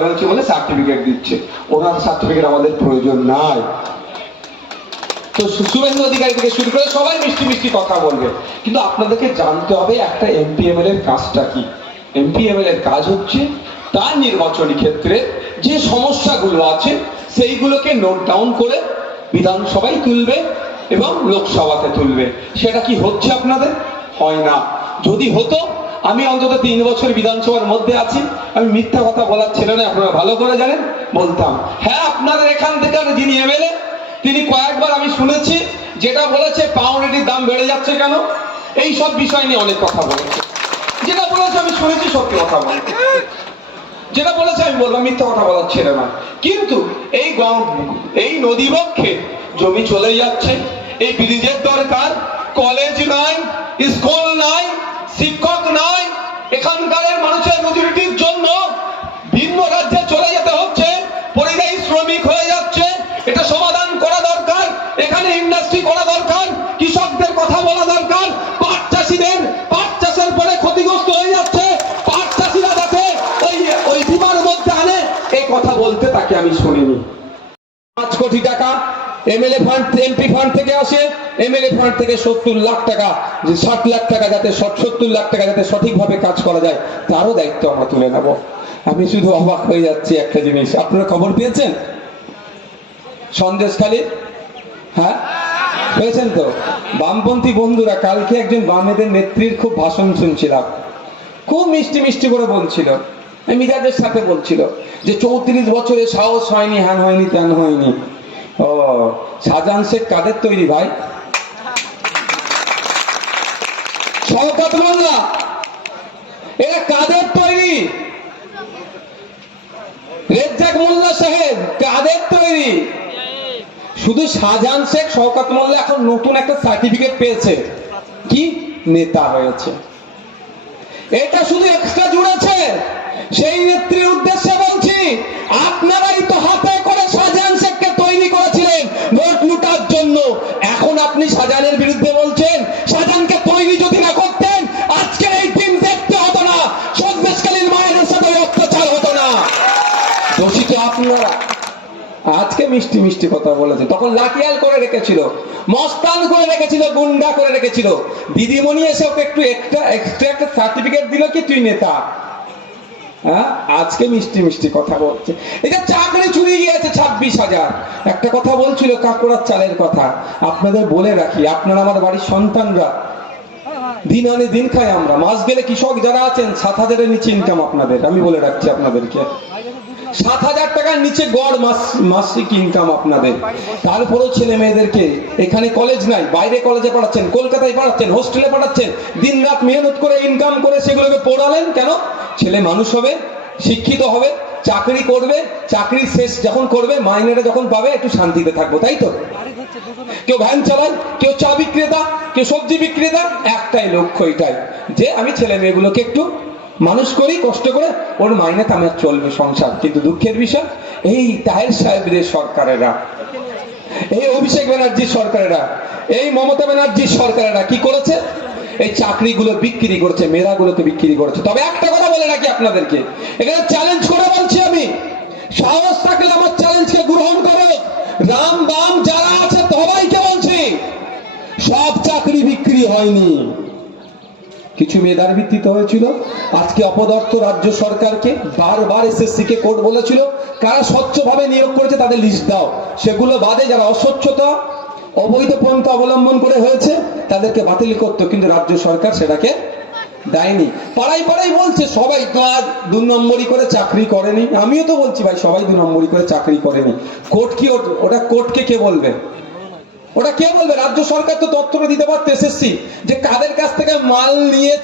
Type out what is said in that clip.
রয়েছে বলে? সার্টিফিকেট দিচ্ছে। ওনার সার্টিফিকেট আমাদের প্রয়োজন নাই। তো শুভেন্দু অধিকারী থেকে শুরু করে সবাই মিষ্টি মিষ্টি কথা বলবে। কিন্তু আপনাদেরকে জানতে হবে, একটা এমপিএমএল এর কাজটা কি? এমপিএমএল এর কাজ হচ্ছে তার নির্বাচনী ক্ষেত্রে যে সমস্যাগুলো আছে, সেইগুলোকে নোট ডাউন করে বিধানসভায় তুলবে এবং লোকসভাতে তুলবে। সেটা কি হচ্ছে আপনাদের? হয় না। যদি হতো আমি অন্তত তিন বছর বিধানসভার মধ্যে আছি। আমি মিথ্যা কথা বলার ছিল না আপনারা ভালো করে জানেন, বলতাম। হ্যাঁ আপনাদের এখান থেকে যিনি এমএলএ তিনি কয়েকবার আমি শুনেছি, যেটা বলেছে, পাউরুটির দাম বেড়ে যাচ্ছে কেন? এই সব বিষয় নিয়ে অনেক কথা বলেছে। যেটা বলেছে আমি শুনেছি, সত্যি কথা বলতে যেটা বলেছে আমি বললাম মিথ্যা কথা বলার ছেলে না কিন্তু এই এই নদী বক্ষে জমি চলে যাচ্ছে। এই ব্রিজের দরকার, কলেজ নাই, স্কুল নাই, শিক্ষক কথা বলতে তাকে আমি শুনিনি। পাঁচ কোটি টাকা এমএলএ ফান্ড, এমপি ফান্ড থেকে আসে। এমএলএ ফান্ড থেকে সত্তর লাখ টাকা, যে ষাট লাখ টাকা যাতে সত্তর লাখ টাকা যাতে সঠিকভাবে কাজ করা যায়, তারও দায়িত্ব আমরা তুলে নেব। আমি শুধু অবাক হয়ে যাচ্ছি একটা জিনিস। আপনারা খবর পেয়েছেন? সন্দেশখালী? হ্যাঁ? পেয়েছেন তো? বামপন্থী বন্ধুরা, কালকে একজন বামেদের নেত্রীর খুব ভাষণ শুনছিলাম। খুব মিষ্টি মিষ্টি করে বলছিল। মিজাজের সাথে বলছিল যে চৌত্রিশ বছরে সাহস হয়নি হ্যান হয়নি, ত্যান হয়নি। ও, শাহজাহান শেখ কাদের তৈরি ভাই? মোল্লা সাহেব, কাদের তৈরি? শুধু শাহজাহান শেখ, শওকত মোল্লা এখন নতুন একটা সার্টিফিকেট পেয়েছে। কি? নেতা হয়েছে। এটা শুধু এক্সট্রা জুড়েছে এখন আপনি শাহজাহানের বিরুদ্ধে বলছেন শাহজাহানকে তৈরি যদি না করতেন আজকে এই দিন দেখতে হতো না সন্দেশকালীন মায়ের সাথে অত্যাচার হতো না। দোষী তো আপনারা আজকে মিষ্টি মিষ্টি কথা বলেছে। তখন লাঠিয়াল করে রেখেছিল, মস্তান করে রেখেছিল, গুন্ডা করে রেখেছিল। দিদিমণি এসে ওকে একটু একটা এক্সট্রা একটা সার্টিফিকেট দিল কি তুই নেতা? হ্যাঁ? আজকে মিষ্টি মিষ্টি কথা বলছে। এটা চাকরি চুরি গিয়েছে ছাব্বিশ হাজার। একটা কথা বলছিল কাকুরার চালের কথা। আপনাদের বলে রাখি, আপনারা আমার বাড়ির সন্তানরা। দিন আনে দিন খাই আমরা। মাস গেলে কৃষক যারা আছেন, সাত হাজারের নিচে ইনকাম আপনাদের। আমি বলে রাখছি আপনাদেরকে। সাত হাজার টাকার নিচে গড় মাস, মাসিক ইনকাম আপনাদের। তারপরেও ছেলে মেয়েদেরকে এখানে কলেজ নাই, বাইরে কলেজে পড়াচ্ছেন, কলকাতায় পড়াচ্ছেন হোস্টেলে পড়াচ্ছেন দিন রাত মেহনত করে ইনকাম করে সেগুলোকে পড়ালেন কেন? ছেলে মানুষ হবে, শিক্ষিত হবে, চাকরি করবে, চাকরি শেষ যখন করবে, মাইনেটা যখন পাবে, একটু শান্তিতে থাকব, তাই তো? কেউ ভ্যান চালায়, কেউ চা বিক্রেতা, কেউ সবজি বিক্রেতা, একটাই লক্ষ্য এটাই, যে আমি ছেলে মেয়েগুলোকে একটু মানুষ করি, কষ্ট করে, ওর মাইনে আমার চলবে সংসার, কিন্তু দুঃখের বিষয়, এই তাহের সাহেবদের সরকারেরা, এই অভিষেক ব্যানার্জির সরকারেরা, এই মমতা ব্যানার্জির সরকারেরা কি করেছে? এই চাকরিগুলো বিক্রি করেছে মেয়েরাগুলোকে বিক্রি করেছে। তবে একটা কথা বলে রাখি আপনাদেরকে, এখানে চ্যালেঞ্জ করে বলছি আমি, সাহস থাকলে আমার চ্যালেঞ্জকে গ্রহণ করো। রাম বাম যারা আছে, সবাইকে বলছি, সব চাকরি বিক্রি হয়নি। কিছু মেধার ভিত্তিতে হয়েছিল, আজকে অপদর্থ রাজ্য সরকারকে বারবার এসএসসি কে কোর্ট বলেছিল, কারা স্বচ্ছভাবে নিয়োগ করেছে তাদের লিস্ট দাও। সেগুলো বাদে যারা অস্বচ্ছতা অবৈধ পন্থা অবলম্বন করে হয়েছে, তাদেরকে বাতিল করত, কিন্তু রাজ্য সরকার সেটাকে দেয়নি। পাড়াই পাড়াই বলছে, সবাই তো আর দু নম্বরই করে চাকরি করেনি। আমিও তো বলছি, ভাই, সবাই দু নম্বরই করে চাকরি করেনি। কোর্ট কি ওটা কোর্টকে কে বলবে? ওটা কে বলবে? রাজ্য সরকার তো তথ্যটা দিতে পারতো এসএসসি, যে কাদের কাছ থেকে মাল নিয়ে